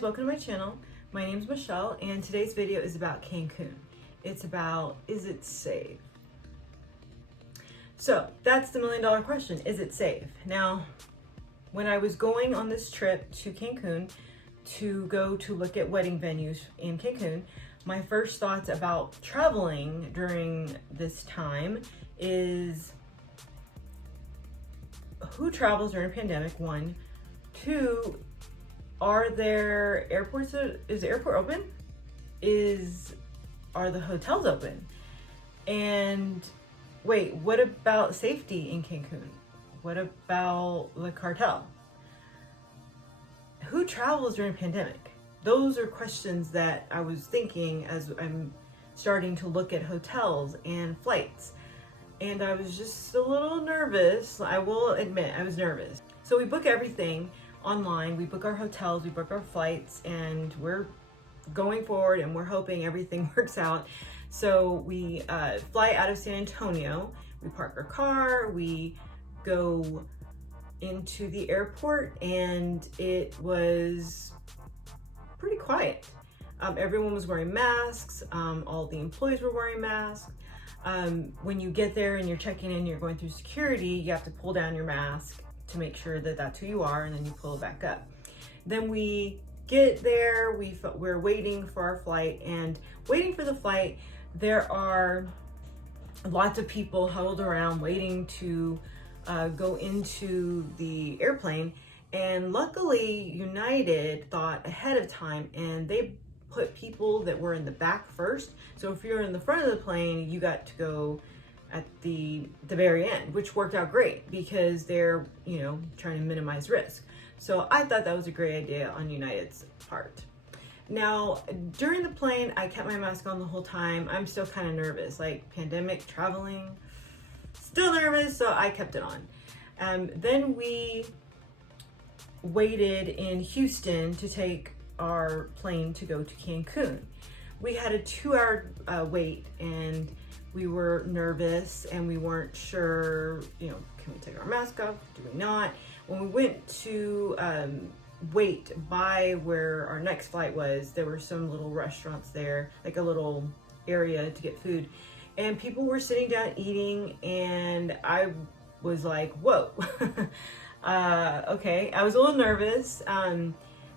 guys, welcome to my channel. My name is Michelle and today's video is about Cancun. It's about, is it safe? So that's the million-dollar question, is it safe? Now, when I was going on this trip to Cancun to go to look at wedding venues in Cancun, my first thoughts about traveling during this time is who travels during a pandemic, one. Two, are there airports, is the airport open? Are the hotels open? And wait, what about safety in Cancun? What about the cartel? Who travels during a pandemic? Those are questions that I was thinking as I'm starting to look at hotels and flights. And I was just a little nervous. I will admit, I was nervous. So we book everything online. We book our hotels, we book our flights, and we're going forward and we're hoping everything works out. So we fly out of San Antonio, we park our car, we go into the airport, and it was pretty quiet. Everyone was wearing masks, all the employees were wearing masks. When you get there and you're checking in, you're going through security, you have to pull down your mask to make sure that that's who you are, and then you pull it back up. Then we get there, we're waiting for our flight, and waiting for the flight, there are lots of people huddled around waiting to go into the airplane. And luckily, United thought ahead of time, and they put people that were in the back first. So if you're in the front of the plane, you got to go at the very end, which worked out great because they're, trying to minimize risk. So I thought that was a great idea on United's part. Now, during the plane, I kept my mask on the whole time. I'm still kind of nervous, like pandemic, traveling, still nervous, so I kept it on. Then we waited in Houston to take our plane to go to Cancun. We had a 2-hour wait, and we were nervous and we weren't sure, can we take our mask off? Do we not? When we went to wait by where our next flight was, there were some little restaurants there, like a little area to get food. And people were sitting down eating, and I was like, whoa. Okay, I was a little nervous.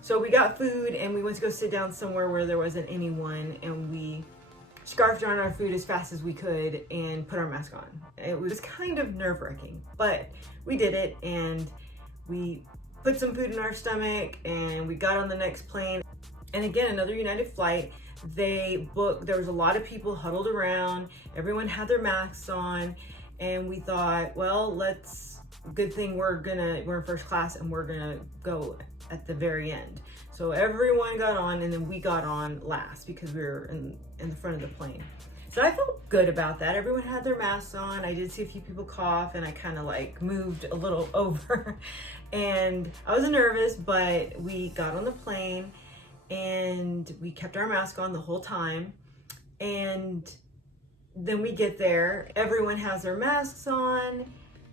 So we got food and we went to go sit down somewhere where there wasn't anyone, and we scarfed on our food as fast as we could and put our mask on. It was kind of nerve-wracking, but we did it, and we put some food in our stomach and we got on the next plane. And again, another United flight, there was a lot of people huddled around, everyone had their masks on, and we thought, well, good thing we're in first class and we're gonna go at the very end. So everyone got on, and then we got on last because we were in the front of the plane. So I felt good about that. Everyone had their masks on. I did see a few people cough, and I kind of moved a little over. And I was nervous, but we got on the plane and we kept our mask on the whole time. And then we get there, everyone has their masks on,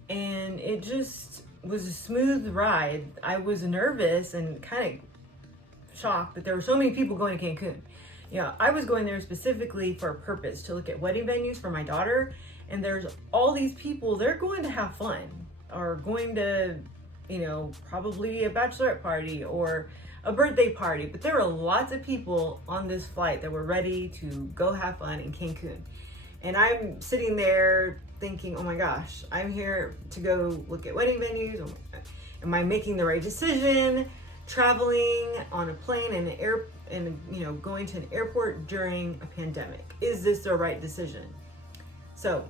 and it just was a smooth ride. I was nervous and kind of shocked that there were so many people going to Cancun. I was going there specifically for a purpose, to look at wedding venues for my daughter, and there's all these people, they're going to have fun, or going to, probably a bachelorette party or a birthday party, but there were lots of people on this flight that were ready to go have fun in Cancun. And I'm sitting there thinking, oh my gosh, I'm here to go look at wedding venues. Am I making the right decision? Traveling on a plane and going to an airport during a pandemic. Is this the right decision? So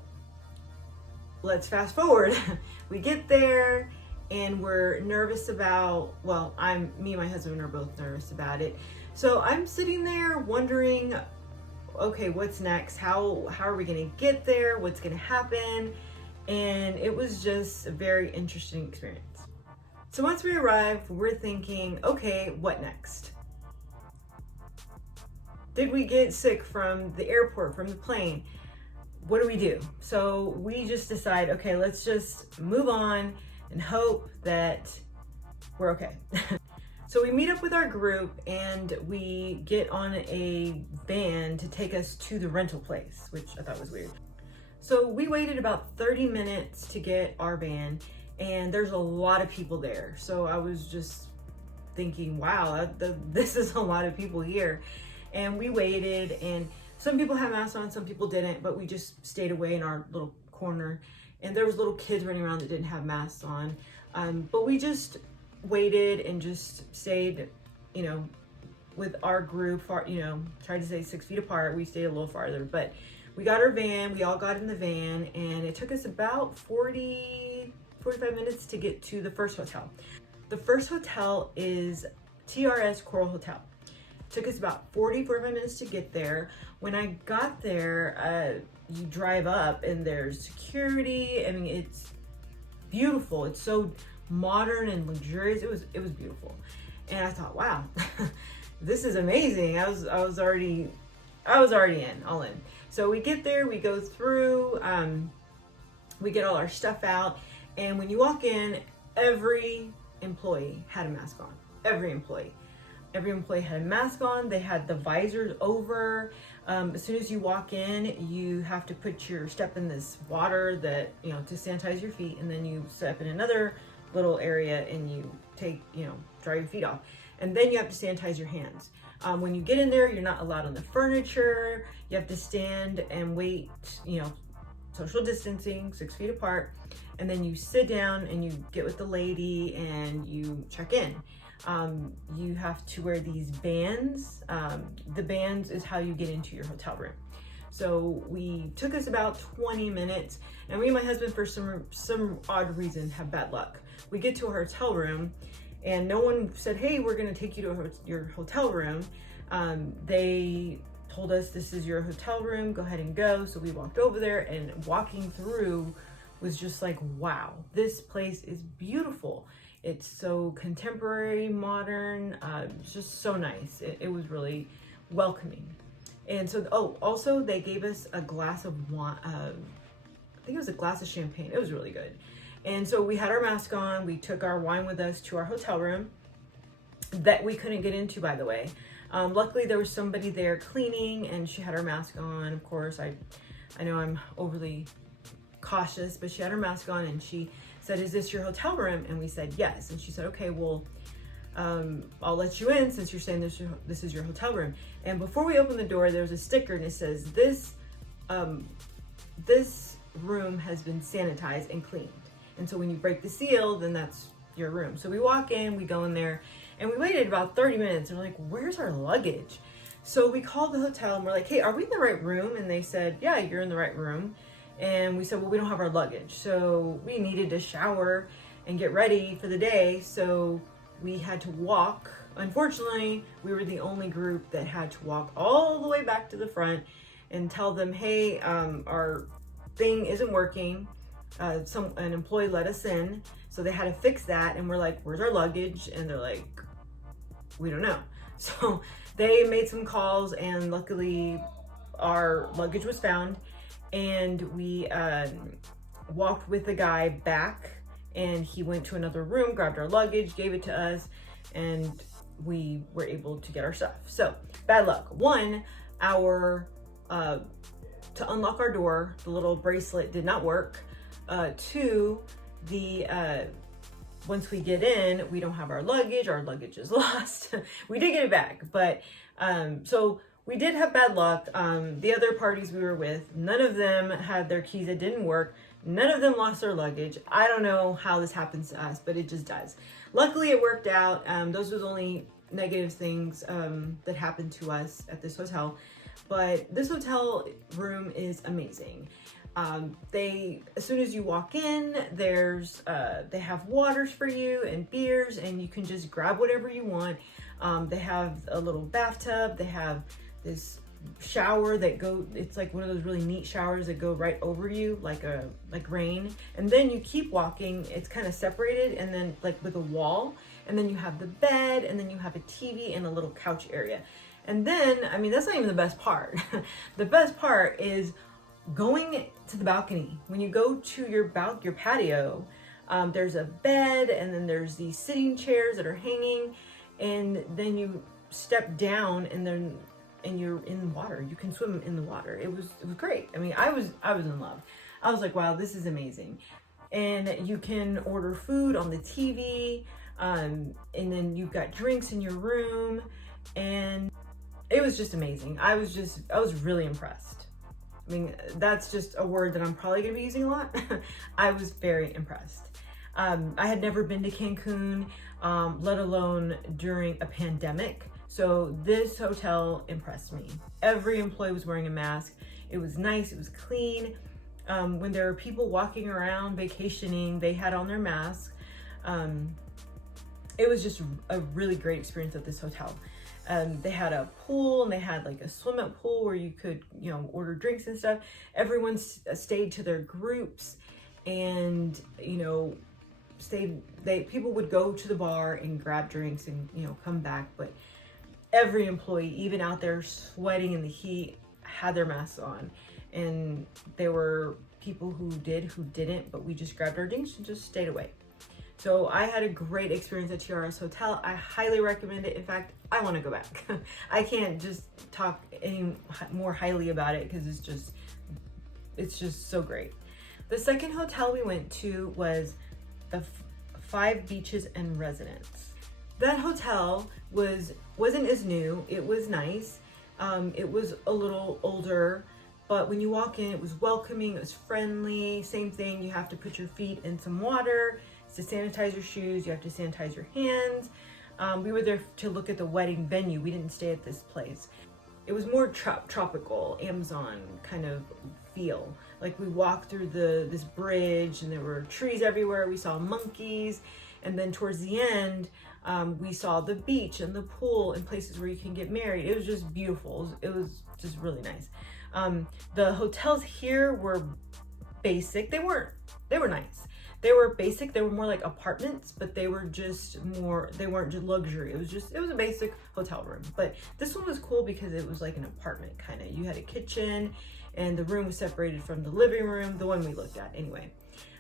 let's fast forward. We get there and we're nervous about, me and my husband are both nervous about it. So I'm sitting there wondering, okay, what's next? How are we gonna get there? What's gonna happen? And it was just a very interesting experience. So once we arrived, we're thinking, okay, what next? Did we get sick from the airport, from the plane? What do we do? So we just decide, okay, let's just move on and hope that we're okay. So we meet up with our group and we get on a van to take us to the rental place, which I thought was weird. So we waited about 30 minutes to get our van, and there's a lot of people there. So I was just thinking, wow, this is a lot of people here. And we waited, and some people had masks on, some people didn't, but we just stayed away in our little corner. And there was little kids running around that didn't have masks on. But we just waited and just stayed, you know, with our group, tried to stay 6 feet apart. We stayed a little farther, but we got our van, we all got in the van, and it took us about 45 minutes to get to the first hotel. The first hotel is TRS Coral Hotel. It took us about 45 minutes to get there. When I got there, you drive up and there's security. I mean, it's beautiful. It's so modern and luxurious. It was beautiful. And I thought, wow, this is amazing. I was already all in. So we get there, we go through, we get all our stuff out, and when you walk in, every employee had a mask on. Every employee had a mask on. They had the visors over. As soon as you walk in, you have to put your step in this water that, you know, to sanitize your feet, and then you step in another little area and you take, dry your feet off. And then you have to sanitize your hands. When you get in there, you're not allowed on the furniture. You have to stand and wait, social distancing, 6 feet apart. And then you sit down and you get with the lady and you check in. You have to wear these bands. The bands is how you get into your hotel room. So we took us about 20 minutes, and me and my husband, for some odd reason, have bad luck. We get to a hotel room, and no one said, hey, we're gonna take you to your hotel room. They told us, this is your hotel room, go ahead and go. So we walked over there, and walking through was just like, wow, this place is beautiful. It's so contemporary, modern, it's just so nice. It was really welcoming. And so, also they gave us a glass of wine, I think it was a glass of champagne. It was really good. And so we had our mask on, we took our wine with us to our hotel room that we couldn't get into, by the way. Luckily there was somebody there cleaning, and she had her mask on. Of course, I know I'm overly cautious, but she had her mask on, and she said, is this your hotel room? And we said, yes. And she said, okay, well, I'll let you in since you're saying this is your hotel room. And before we opened the door, there's a sticker, and it says, this room has been sanitized and cleaned. And so when you break the seal, then that's your room. So we walk in, we go in there, and we waited about 30 minutes, and we're like, where's our luggage? So we called the hotel, and we're like, hey, are we in the right room? And they said, yeah, you're in the right room. And we said, well, we don't have our luggage. So we needed to shower and get ready for the day. So we had to walk. Unfortunately, we were the only group that had to walk all the way back to the front and tell them, hey, our thing isn't working. An employee let us in. So they had to fix that. And we're like, where's our luggage? And they're like, we don't know. So they made some calls, and luckily our luggage was found. And we walked with the guy back, and he went to another room, grabbed our luggage, gave it to us, and we were able to get our stuff. So bad luck. One, to unlock our door, the little bracelet did not work. Two, once we get in, we don't have our luggage is lost. We did get it back, but so we did have bad luck. The other parties we were with, none of them had their keys that didn't work. None of them lost their luggage. I don't know how this happens to us, but it just does. Luckily, it worked out. Those were the only negative things that happened to us at this hotel. But this hotel room is amazing. As soon as you walk in, they have waters for you and beers, and you can just grab whatever you want. They have a little bathtub. They have this shower it's like one of those really neat showers that go right over you, like rain. And then you keep walking, it's kind of separated, and then like with a wall, and then you have the bed, and then you have a TV and a little couch area. And then, I mean, that's not even the best part. The best part is going to the balcony. When you go to your patio, there's a bed, and then there's these sitting chairs that are hanging. and then you step down and you're in the water. You can swim in the water. It was great. I mean, I was in love. I was like, wow, this is amazing. And you can order food on the TV, and then you've got drinks in your room, and it was just amazing. I was really impressed. I mean, that's just a word that I'm probably gonna be using a lot. I was very impressed. I had never been to Cancun, let alone during a pandemic. So this hotel impressed me. Every employee was wearing a mask. It was nice, it was clean. When there were people walking around vacationing, they had on their masks. It was just a really great experience at this hotel. They had a pool, and they had like a swim up pool where you could, order drinks and stuff. Everyone stayed to their groups, and, people would go to the bar and grab drinks and, come back. But every employee, even out there sweating in the heat, had their masks on. And there were people who did, who didn't, but we just grabbed our drinks and just stayed away. So I had a great experience at TRS Hotel. I highly recommend it. In fact, I want to go back. I can't just talk any more highly about it because it's just so great. The second hotel we went to was the Five Beaches and Residence. That hotel wasn't as new. It was nice. It was a little older, but when you walk in, it was welcoming, it was friendly. Same thing, you have to put your feet in some water to sanitize your shoes, you have to sanitize your hands. We were there to look at the wedding venue. We didn't stay at this place. It was more tropical, Amazon kind of feel. Like we walked through this bridge and there were trees everywhere. We saw monkeys. And then towards the end, we saw the beach and the pool and places where you can get married. It was just beautiful. It was just really nice. The hotels here were basic. They were nice. They were basic. They were more like apartments, but they weren't just luxury. It was a basic hotel room. But this one was cool because it was like an apartment kind of. You had a kitchen and the room was separated from the living room, the one we looked at anyway.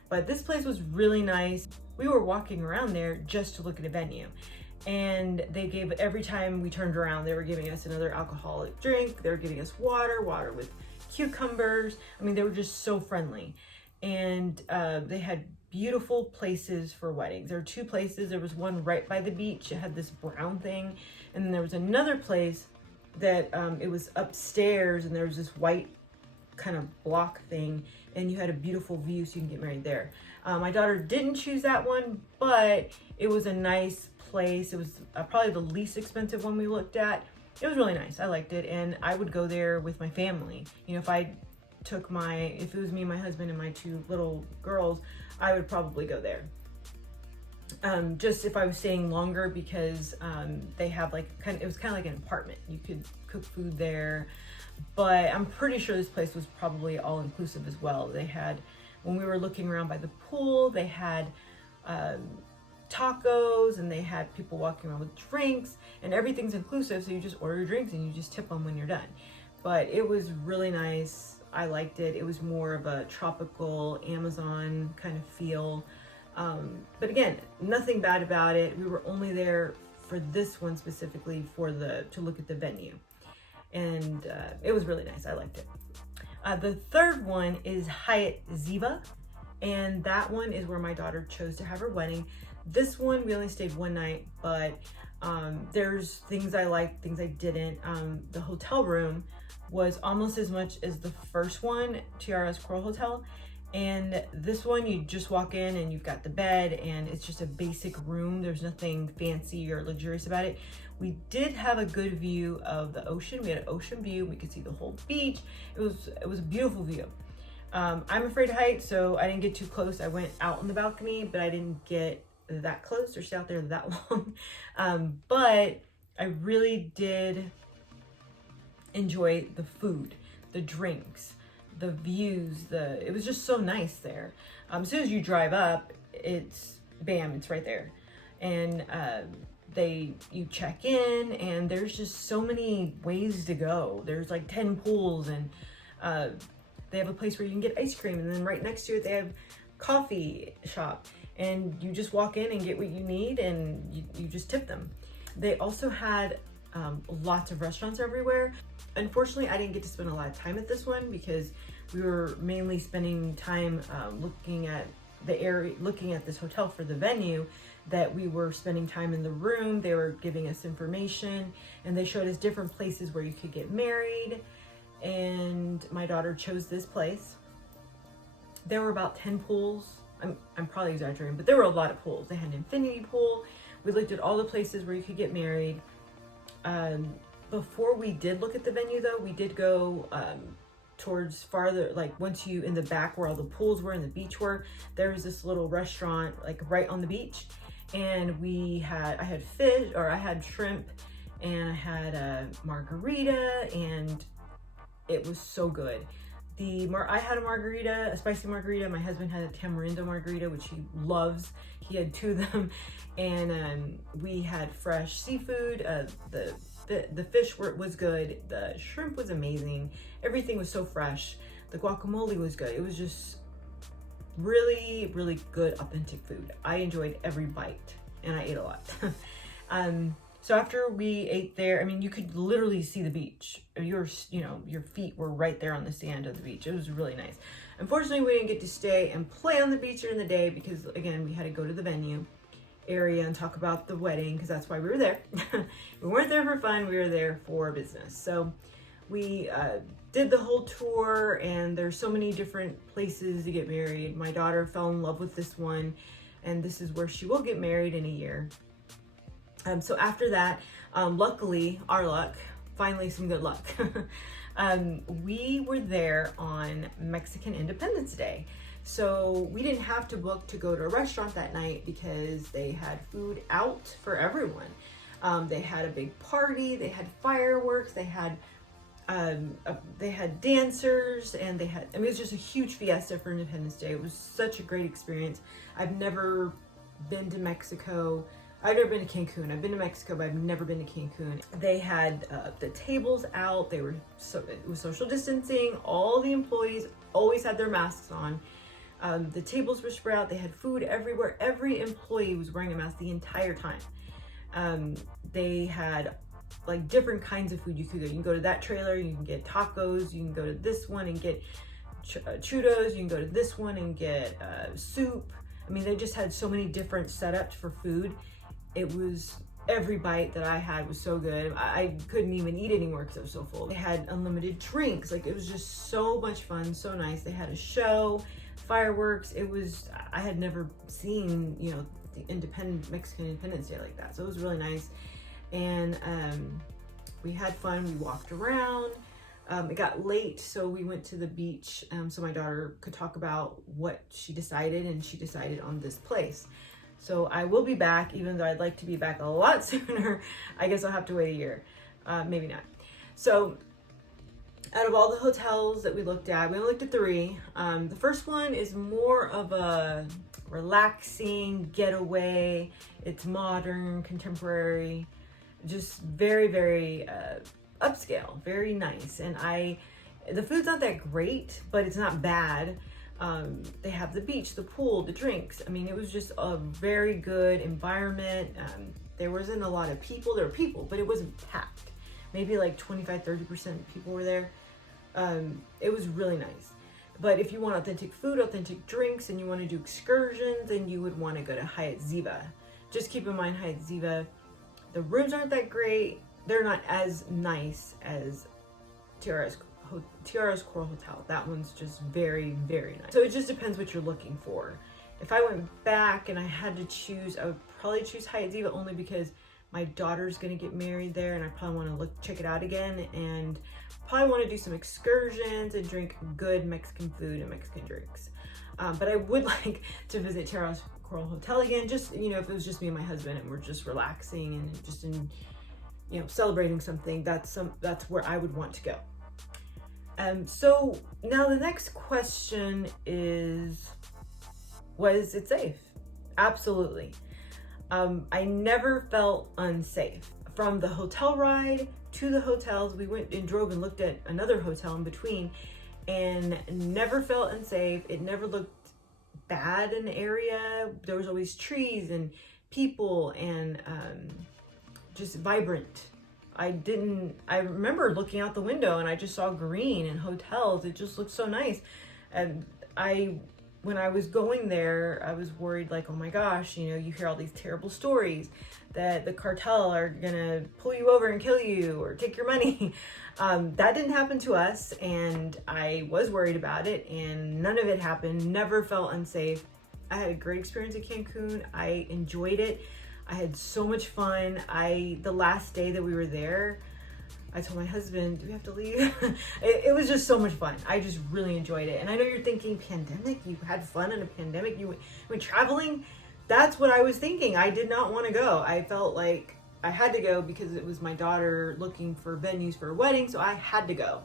But this place was really nice. We were walking around there just to look at a venue. And every time we turned around, they were giving us another alcoholic drink. They were giving us water with cucumbers. I mean, they were just so friendly. And they had beautiful places for weddings. There were two places. There was one right by the beach. It had this brown thing. And then there was another place that it was upstairs, and there was this white kind of block thing, and you had a beautiful view, so you can get married there. My daughter didn't choose that one, but it was a nice place. It was probably the least expensive one we looked at. It was really nice. I liked it, and I would go there with my family. If it was me, my husband, and my two little girls, I would probably go there. Just if I was staying longer, because they have it was kind of like an apartment. You could cook food there, but I'm pretty sure this place was probably all inclusive as well. They had, when we were looking around by the pool, they had tacos, and they had people walking around with drinks, and everything's inclusive. So you just order your drinks and you just tip them when you're done. But it was really nice. I liked it. It was more of a tropical Amazon kind of feel. But again, nothing bad about it. We were only there for this one specifically to look at the venue. And it was really nice. I liked it. The third one is Hyatt Ziva, and that one is where my daughter chose to have her wedding. This one, we only stayed one night, but there's things I liked, things I didn't. The hotel room was almost as much as the first one, TRS Coral Hotel. And this one, you just walk in and you've got the bed, and it's just a basic room. There's nothing fancy or luxurious about it. We did have a good view of the ocean. We had an ocean view. We could see the whole beach. It was a beautiful view. I'm afraid of heights, so I didn't get too close. I went out on the balcony, but I didn't get that close or stay out there that long. But I really did enjoy the food, the drinks, the views. It was just so nice there. As soon as you drive up, it's right there. And you check in, and there's just so many ways to go. There's like 10 pools, and they have a place where you can get ice cream, and then right next to it they have coffee shop, and you just walk in and get what you need, and you just tip them. They also had lots of restaurants everywhere. Unfortunately, I didn't get to spend a lot of time at this one because we were mainly spending time looking at the area, looking at this hotel for the venue, that we were spending time in the room. They were giving us information and they showed us different places where you could get married. And my daughter chose this place. There were about 10 pools. I'm probably exaggerating, but there were a lot of pools. They had an infinity pool. We looked at all the places where you could get married. Before we did look at the venue though, we did go towards farther, like once you in the back where all the pools were and the beach were, there was this little restaurant like right on the beach. And I had fish, or I had shrimp, and I had a margarita, and it was so good. I had a margarita, a spicy margarita. My husband had a tamarindo margarita, which he loves. He had 2 of them. And we had fresh seafood. The fish was good. The shrimp was amazing. Everything was so fresh. The guacamole was good. It was just really, really good, authentic food. I enjoyed every bite, and I ate a lot. So after we ate there, I mean, you could literally see the beach. Your feet were right there on the sand of the beach. It was really nice. Unfortunately, we didn't get to stay and play on the beach during the day because, again, we had to go to the venue area and talk about the wedding because that's why we were there. We weren't there for fun. We were there for business. So we did the whole tour, and there's so many different places to get married. My daughter fell in love with this one, and this is where she will get married in a year. So after that, luckily, our luck, finally some good luck. We were there on Mexican Independence Day. So we didn't have to book to go to a restaurant that night because they had food out for everyone. They had a big party, they had fireworks, they had dancers, and it was just a huge fiesta for Independence Day. It was such a great experience. I've never been to Mexico. I've never been to Cancun. I've been to Mexico, but I've never been to Cancun. They had the tables out. It was social distancing. All the employees always had their masks on. The tables were spread out. They had food everywhere. Every employee was wearing a mask the entire time. They had like different kinds of food you could go. You can go to that trailer, you can get tacos. You can go to this one and get churros. You can go to this one and get soup. I mean, they just had so many different setups for food. Every bite that I had was so good. I couldn't even eat anymore because I was so full. They had unlimited drinks. Like, it was just so much fun, so nice. They had a show, fireworks. I had never seen, the Mexican Independence Day like that. So it was really nice. And we had fun. We walked around. It got late, so we went to the beach so my daughter could talk about what she decided, and she decided on this place. So I will be back, even though I'd like to be back a lot sooner. I guess I'll have to wait a year, maybe not. So out of all the hotels that we looked at, we only looked at 3. The first one is more of a relaxing getaway. It's modern, contemporary, just very, very upscale, very nice. And the food's not that great, but it's not bad. They have the beach, the pool, the drinks. I mean, it was just a very good environment. There wasn't a lot of people. There were people, but it wasn't packed. Maybe like 25-30% people were there. It was really nice. But if you want authentic food, authentic drinks, and you want to do excursions, then you would want to go to Hyatt Ziva. Just keep in mind, Hyatt Ziva, the rooms aren't that great. They're not as nice as Tiara's Coral Hotel. That one's just very, very nice. So it just depends what you're looking for. If I went back and I had to choose, I would probably choose Hyatt Ziva only because my daughter's gonna get married there, and I probably want to check it out again, and probably want to do some excursions and drink good Mexican food and Mexican drinks. But I would like to visit Tiara's Coral Hotel again, just if it was just me and my husband and we're just relaxing and just celebrating something. That's where I would want to go. So now the next question is, was it safe? Absolutely. I never felt unsafe. From the hotel ride to the hotels, we went and drove and looked at another hotel in between, and never felt unsafe. It never looked bad in the area. There was always trees and people and just vibrant. I remember looking out the window and I just saw green and hotels. It just looked so nice. And when I was going there, I was worried, like, oh my gosh, you hear all these terrible stories that the cartel are gonna pull you over and kill you or take your money. That didn't happen to us, and I was worried about it, and none of it happened. Never felt unsafe. I had a great experience at Cancun. I enjoyed it. I had so much fun. The last day that we were there, I told my husband, do we have to leave? It was just so much fun. I just really enjoyed it. And I know you're thinking, pandemic? You had fun in a pandemic? You went traveling? That's what I was thinking. I did not want to go. I felt like I had to go because it was my daughter looking for venues for a wedding, so I had to go.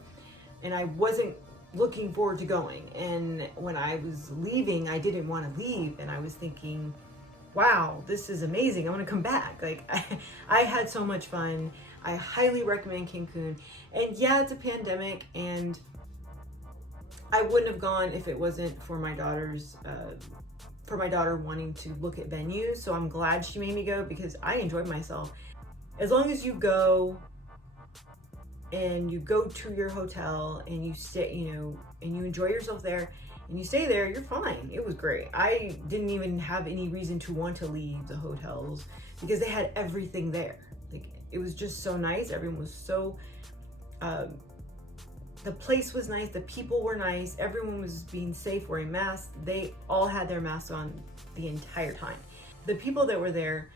And I wasn't looking forward to going. And when I was leaving, I didn't want to leave. And I was thinking, wow, this is amazing. I want to come back. Like, I had so much fun. I highly recommend Cancun. And yeah, it's a pandemic, and I wouldn't have gone if it wasn't for my daughter wanting to look at venues. So I'm glad she made me go because I enjoyed myself. As long as you go and you go to your hotel and you stay, and you enjoy yourself there and you stay there, you're fine. It was great. I didn't even have any reason to want to leave the hotels because they had everything there. Like, it was just so nice. Everyone was so, the place was nice. The people were nice. Everyone was being safe, wearing masks. They all had their masks on the entire time. The people that were there,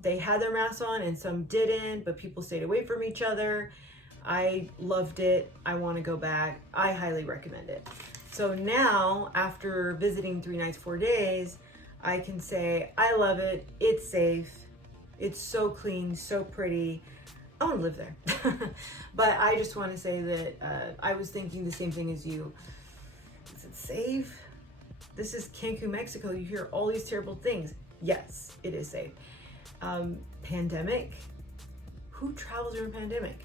they had their masks on and some didn't, but people stayed away from each other. I loved it. I want to go back. I highly recommend it. So now, after visiting 3 nights, 4 days, I can say, I love it. It's safe. It's so clean, so pretty. I want to live there. But I just want to say that I was thinking the same thing as you. Is it safe? This is Cancun, Mexico. You hear all these terrible things. Yes, it is safe. Pandemic? Who travels during pandemic?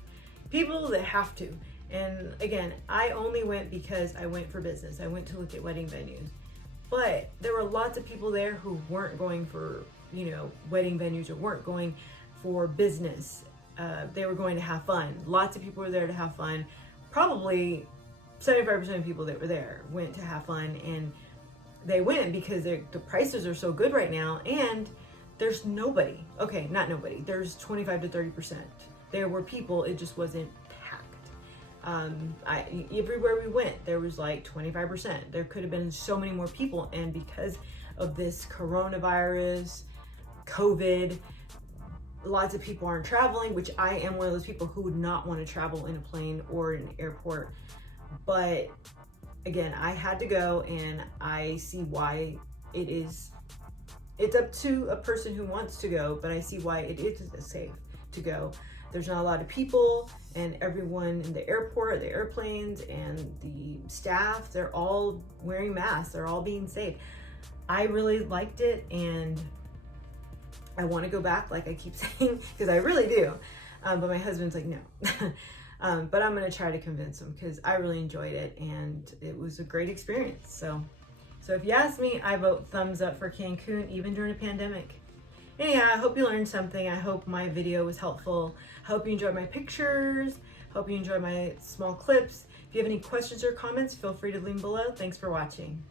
People that have to. And again, I only went because I went for business. I went to look at wedding venues. But there were lots of people there who weren't going for, wedding venues or weren't going for business. They were going to have fun. Lots of people were there to have fun. Probably 75% of people that were there went to have fun, and they went because the prices are so good right now, and there's nobody. Okay, not nobody. There's 25 to 30%. There were people, it just wasn't packed. Everywhere we went, there was like 25%. There could have been so many more people, and because of this coronavirus, COVID, lots of people aren't traveling, which I am one of those people who would not want to travel in a plane or in an airport. But again, I had to go, and I see why it's up to a person who wants to go, but I see why it is safe to go. There's not a lot of people, and everyone in the airport, the airplanes, and the staff, they're all wearing masks. They're all being safe. I really liked it, and I want to go back, like I keep saying, because I really do. But my husband's like, no. But I'm going to try to convince him because I really enjoyed it, and it was a great experience. So if you ask me, I vote thumbs up for Cancun, even during a pandemic. Anyhow, I hope you learned something. I hope my video was helpful. I hope you enjoyed my pictures. Hope you enjoyed my small clips. If you have any questions or comments, feel free to leave below. Thanks for watching.